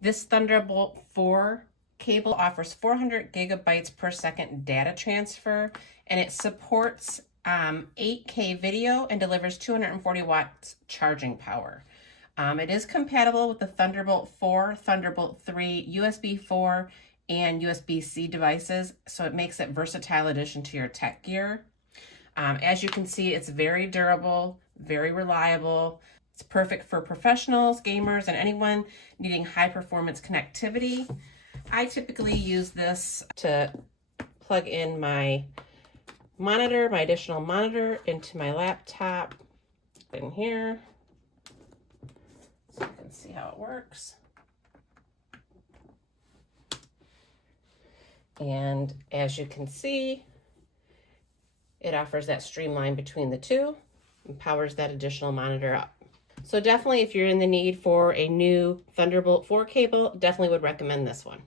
This Thunderbolt 4 cable offers 400 gigabytes per second data transfer, and it supports 8K video and delivers 240 watts charging power. It is compatible with the Thunderbolt 4, Thunderbolt 3, USB 4, and USB-C devices, so it makes it versatile addition to your tech gear. As you can see, it's very durable, very reliable. It's perfect for professionals, gamers, and anyone needing high performance connectivity. I typically use this to plug in my monitor, my additional monitor, into my laptop in here. So you can see how it works. And as you can see, it offers that streamline between the two and powers that additional monitor up. So definitely, if you're in the need for a new Thunderbolt 4 cable, definitely would recommend this one.